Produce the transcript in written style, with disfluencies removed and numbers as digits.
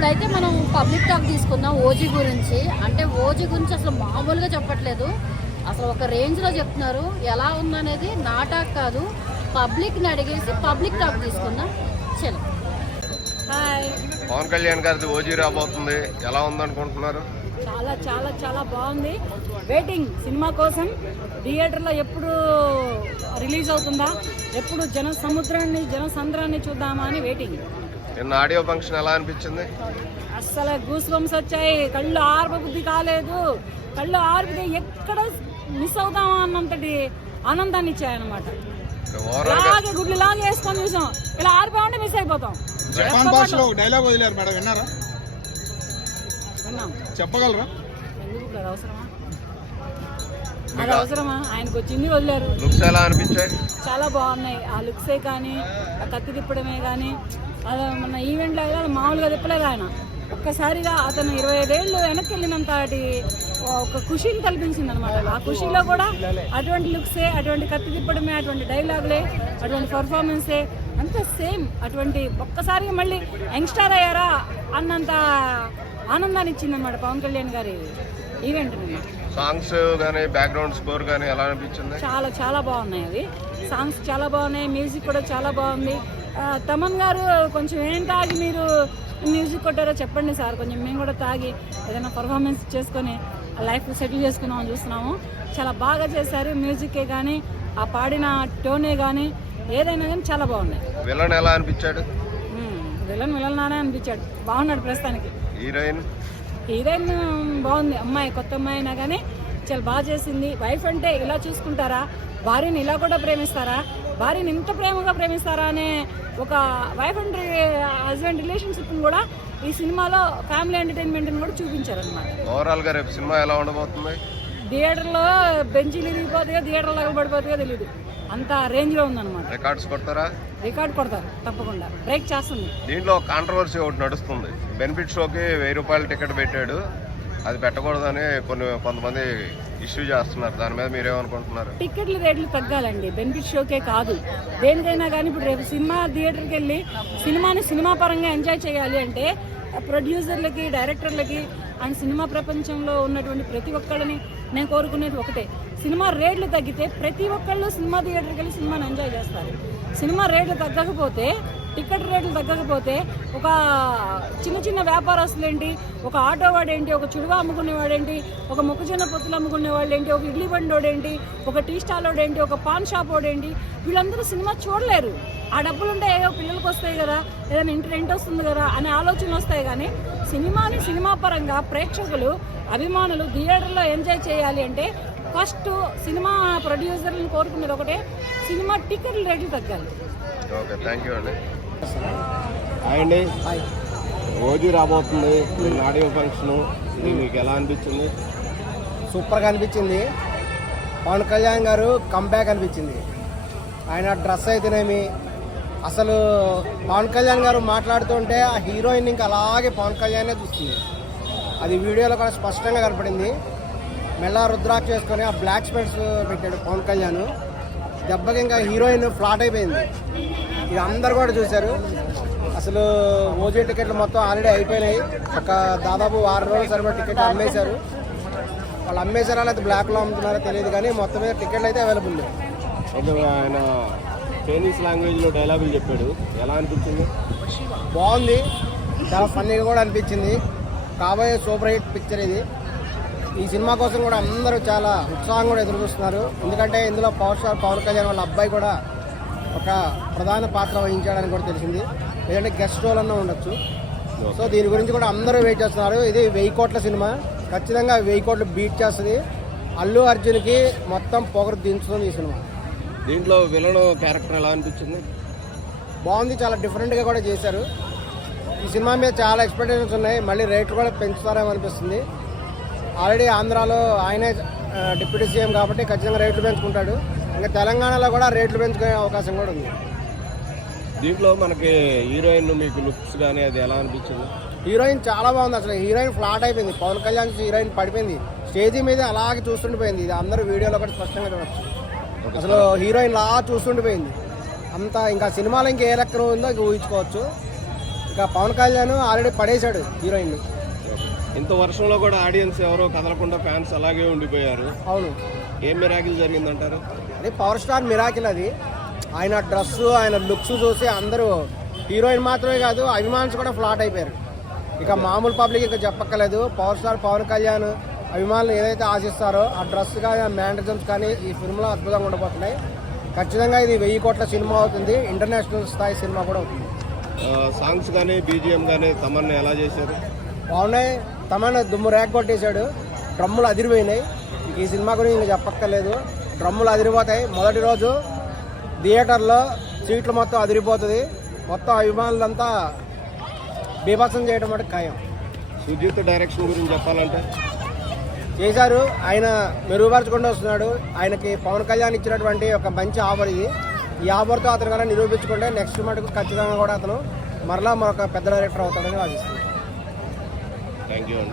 ఇప్పుడైతే మనం public talk తీసుకుందాం ఓజీ గురించి. అంటే ఓజీ గురించి అసలు మామూలుగా చెప్పట్లేదు, అసలు ఒక రేంజ్లో చెప్తున్నారు. ఎలా ఉందనేది నా టాక్ కాదు, పబ్లిక్ని అడిగేసి పబ్లిక్ టాక్ తీసుకుందాం. చలో. హాయ్. పవన్ కళ్యాణ్ గారిది ఓజీ రాబోతుంది, ఎలా ఉందనుకుంటున్నారు? చాలా చాలా చాలా బాగుంది. వెయిటింగ్ సినిమా కోసం. థియేటర్లో ఎప్పుడు రిలీజ్ అవుతుందా, ఎప్పుడు జనసంద్రాన్ని చూద్దామా అని వెయిటింగ్. నిన్న ఆడియో ఫంక్షన్ ఎలా అనిపించింది? అస్సలు గూస్ బంప్స్ వచ్చాయి, కళ్ళు ఆర్పబుద్ధి కాలేదు. కళ్ళు ఆర్పితే ఎక్కడ మిస్ అవుతామా అన్నంతటి ఆనందాన్ని ఇచ్చాయన్నమాట. అలాగే గుడ్లు లాగా వేసుకొని చూసాం, ఇలా ఆరిపోయామంటే మిస్ అయిపోతాం. డైలాగ్ వదిలేరు మేడం, విన్నారా? విన్నాం. చెప్పగలరా? ఎందుకు అది అవసరమా? అది అవసరమా? ఆయనకు వచ్చింది వదిలేరు. లుక్స్ ఎలా అనిపించాయి? చాలా బాగున్నాయి. ఆ లుక్సే కానీ, ఆ కత్తి తిప్పడమే కానీ, మన ఈవెంట్లో అయితే మామూలుగా తిప్పలేదు ఆయన. ఒక్కసారిగా అతను 25 ఏళ్ళు వెనక్కి వెళ్ళినంత ఒక ఖుషీని కల్పించింది అనమాట. ఆ ఖుషీలో కూడా అటువంటి లుక్సే, అటువంటి కత్తి తిప్పడమే, అటువంటి డైలాగులే, అటువంటి పర్ఫార్మెన్సే అంతా సేమ్. అటువంటి ఒక్కసారిగా మళ్ళీ యంగ్స్టార్ అయ్యారా అన్నంత ఆనందాన్ని ఇచ్చింది అనమాట పవన్ కళ్యాణ్ గారి ఈవెంట్. సాంగ్స్ కానీ బ్యాక్గ్రౌండ్ స్కోర్ కానీ ఎలా అనిపించింది? చాలా చాలా బాగున్నాయి. అవి సాంగ్స్ చాలా బాగున్నాయి, మ్యూజిక్ కూడా చాలా బాగుంది. తమన్ గారు కొంచెం ఏం తాగి మీరు మ్యూజిక్ కొట్టారో చెప్పండి సార్, కొంచెం మేము కూడా తాగి ఏదైనా పర్ఫార్మెన్స్ చేసుకొని లైఫ్ సెటిల్ చేసుకుందామని చూస్తున్నాము. చాలా బాగా చేశారు. మ్యూజికే కానీ, ఆ పాడిన టోనే కానీ, ఏదైనా కానీ చాలా బాగున్నాయి. విలన్ ఎలా అనిపించాడు? విలన్ నానే అనిపించాడు, బాగున్నాడు ప్రస్తుతానికి. హీరోయిన్ బాగుంది. అమ్మాయి కొత్త అమ్మాయి అయినా కానీ చాలా బాగా చేసింది. వైఫ్ అంటే ఇలా చూసుకుంటారా, భార్యని ఇలా కూడా ప్రేమిస్తారా, భార్యని ఇంత ప్రేమగా ప్రేమిస్తారా అనే ఒక వైఫ్ అండ్ హస్బెండ్ రిలేషన్షిప్ని కూడా ఈ సినిమాలో ఫ్యామిలీ ఎంటర్టైన్మెంట్ని కూడా చూపించారు అనమాట. ఓవరాల్ గా రేపు సినిమా ఎలా ఉండబోతుంది? థియేటర్లో బెంచీలు ఇరిగిపోతాయో, థియేటర్లో పడిపోతాయో తెలియదు, అంత రేంజ్లో ఉందన్నమాట. రికార్డ్స్ కొడతారా? రికార్డ్ కొడతారు తప్పకుండా, బ్రేక్ చేస్తుంది. దీంట్లో కాంట్రవర్సీ ఒకటి నడుస్తుంది. బెనిఫిట్ షోకి 1000 రూపాయలు టికెట్ పెట్టాడు, అది పెట్టకూడదని కొంతమంది ఇష్యూ చేస్తున్నారు. దాని మీద మీరేమనుకుంటున్నారు? టికెట్ల రేట్లు తగ్గాలండి, బెనిఫిట్ షోకే కాదు, దేనికైనా కానీ. ఇప్పుడు రేపు సినిమా థియేటర్కి వెళ్ళి సినిమాని సినిమా పరంగా ఎంజాయ్ చేయాలి అంటే ప్రొడ్యూసర్లకి, డైరెక్టర్లకి అండ్ సినిమా ప్రపంచంలో ఉన్నటువంటి ప్రతి ఒక్కళ్ళని నేను కోరుకునేది ఒకటే, సినిమా రేట్లు తగ్గితే ప్రతి ఒక్కళ్ళు సినిమా థియేటర్కి వెళ్ళి సినిమాని ఎంజాయ్ చేస్తారు. సినిమా రేట్లు తగ్గకపోతే, టికెట్ రేట్లు తగ్గకపోతే ఒక చిన్న వ్యాపారస్తులు ఏంటి, ఒక ఆటో వాడేంటి, ఒక చుడువా అమ్ముకునేవాడేంటి, ఒక మొక్కజొన్న పొత్తులు అమ్ముకునేవాళ్ళు ఏంటి, ఒక ఇడ్లీ బండోడేంటి, ఒక టీ స్టాల్ వాడేంటి, ఒక పాన్ షాప్ వాడేంటి, వీళ్ళందరూ సినిమా చూడలేరు. ఆ డబ్బులుంటే ఏవో పిల్లలకు వస్తాయి కదా, ఏదైనా రెంట్ వస్తుంది కదా అనే ఆలోచన వస్తాయి. కానీ సినిమాని సినిమా పరంగా ప్రేక్షకులు, అభిమానులు థియేటర్లో ఎంజాయ్ చేయాలి అంటే ఫస్ట్ సినిమా ప్రొడ్యూసర్లను కోరుకునేది ఒకటే, సినిమా టికెట్ల రేట్లు తగ్గాలి. ఓకే, థ్యాంక్ యూ అండి. అండి ఓజీ రాబోతుంది, ఆడియో ఫంక్షన్, మీకు ఎలా అనిపించింది? సూపర్గా అనిపించింది. పవన్ కళ్యాణ్ గారు కంబ్యాక్ అనిపించింది. ఆయన డ్రెస్ అయితేనేమి, అసలు పవన్ కళ్యాణ్ గారు మాట్లాడుతుంటే ఆ హీరోయిన్ ఇంకా అలాగే పవన్ కళ్యాణే చూస్తుంది. అది వీడియోలో కూడా స్పష్టంగా కనపడింది. మెల్ల రుద్రాక్ష చేసుకొని ఆ బ్లాక్ స్పెట్స్ పెట్టాడు పవన్ కళ్యాణ్. దెబ్బకి ఇంకా హీరోయిన్ ఫ్లాట్ అయిపోయింది. ఇది అందరు కూడా చూశారు. అసలు ఓజీ టికెట్లు మొత్తం ఆల్రెడీ అయిపోయినాయి. ఒక దాదాపు 6 రోజుల సరిపడా టికెట్లు అమ్మేశారు. వాళ్ళు అమ్మేశారా లేకపోతే బ్లాక్లో అమ్ముతున్నారో తెలియదు, కానీ మొత్తం మీద టికెట్లు అయితే అవైలబుల్ లేవు. ఆయన చైనీస్ లాంగ్వేజ్లో డైలాగులు చెప్పాడు, ఎలా అనిపించింది? బాగుంది, చాలా ఫన్నీగా కూడా అనిపించింది. కాబోయే సూపర్ హిట్ పిక్చర్ ఇది. ఈ సినిమా కోసం కూడా అందరూ చాలా ఉత్సాహం కూడా ఎదురు చూస్తున్నారు. ఎందుకంటే ఇందులో పవర్ స్టార్ పవన్ కళ్యాణ్ వాళ్ళ అబ్బాయి కూడా ఒక ప్రధాన పాత్ర వహించాడని కూడా తెలిసింది. లేదంటే గెస్ట్ రోల్ అన్న ఉండొచ్చు. సో దీని గురించి కూడా అందరూ వెయిట్ చేస్తున్నారు. ఇది 1000 కోట్ల సినిమా, ఖచ్చితంగా 1000 కోట్లు బీట్ చేస్తుంది. అల్లు అర్జున్కి మొత్తం పొగరు దించుతుంది ఈ సినిమా. దీంట్లో విలన్ క్యారెక్టర్ ఎలా అనిపించింది? బాగుంది, చాలా డిఫరెంట్గా కూడా చేశారు. ఈ సినిమా మీద చాలా ఎక్స్పెక్టేషన్స్ ఉన్నాయి. మళ్ళీ రేట్లు కూడా పెంచుతారేమో అనిపిస్తుంది. ఆల్రెడీ ఆంధ్రాలో ఆయనే డిప్యూటీ సీఎం కాబట్టి ఖచ్చితంగా రేట్లు పెంచుకుంటాడు. ఇంకా తెలంగాణలో కూడా రేట్లు పెంచుకునే అవకాశం కూడా ఉంది. దీంట్లో మనకి హీరోయిన్ మీకు లుక్స్ కానీ అది ఎలా అనిపించింది? హీరోయిన్ చాలా బాగుంది. అసలు హీరోయిన్ ఫ్లాట్ అయిపోయింది. పవన్ కళ్యాణ్ హీరోయిన్ పడిపోయింది, స్టేజీ మీద అలాగే చూస్తుండిపోయింది. ఇది అందరూ వీడియోలో కూడా స్పష్టంగా చూడవచ్చు. అసలు హీరోయిన్ లా చూస్తుండిపోయింది అంతా. ఇంకా సినిమాలో ఇంకా ఏ లెక్కన ఉందో ఇంకా ఊహించుకోవచ్చు. ఇక పవన్ కళ్యాణ్ ఆల్రెడీ పడేశాడు హీరోయిన్ని. ఇంత వర్షంలో కూడా ఆడియన్స్ ఎవరో కదలకుండా ఫ్యాన్స్ అలాగే ఉండిపోయారు. అవును, ఏం మిరాకిల్ జరిగిందంటారు? అది పవర్ స్టార్ మిరాకిల్. అది ఆయన డ్రెస్సు, ఆయన లుక్స్ చూసి అందరూ, హీరోయిన్ మాత్రమే కాదు అభిమానులు కూడా ఫ్లాట్ అయిపోయారు. ఇక మామూలు పబ్లిక్ ఇక చెప్పక్కర్లేదు. పవర్ స్టార్ పవన్ కళ్యాణ్ అభిమానులు ఏదైతే ఆశిస్తారో ఆ డ్రెస్ కానీ, ఆ మ్యానరిజమ్స్ కానీ ఈ ఫిల్మ్లో అద్భుతంగా ఉండబోతున్నాయి. ఖచ్చితంగా ఇది 1000 కోట్ల సినిమా అవుతుంది, ఇంటర్నేషనల్ స్థాయి సినిమా కూడా అవుతుంది. సాంగ్స్ కానీ బీజిఎం కానీ తమన్నా ఎలా చేశారు? బాగున్నాయి. తమన్నా దుమ్ము రేక్ కొట్టేశాడు, డ్రమ్ములు అదిరిపోయినాయి. ఈ సినిమా గురించి ఇంకా చెప్పక్కర్లేదు, డ్రమ్ములు అదిరిపోతాయి. మొదటి రోజు థియేటర్లో సీట్లు మొత్తం అదిరిపోతుంది. మొత్తం అభిమానులంతా బీభత్సం చేయడం అంటే ఖాయం. సుజిత్ డైరెక్షన్ గురించి చెప్పాలంటే చేశారు, ఆయన మెరుగుపరచుకుంటూ వస్తున్నాడు. ఆయనకి పవన్ కళ్యాణ్ ఇచ్చినటువంటి ఒక మంచి ఆఫర్ ఇది. ఈ ఆఫర్తో అతను కన్నా నిరూపించుకుంటే నెక్స్ట్ మటుకు ఖచ్చితంగా కూడా అతను మరలా మరొక పెద్ద డైరెక్టర్ అవుతాడని ఆశిస్తున్నాను. థ్యాంక్ యూ అండి.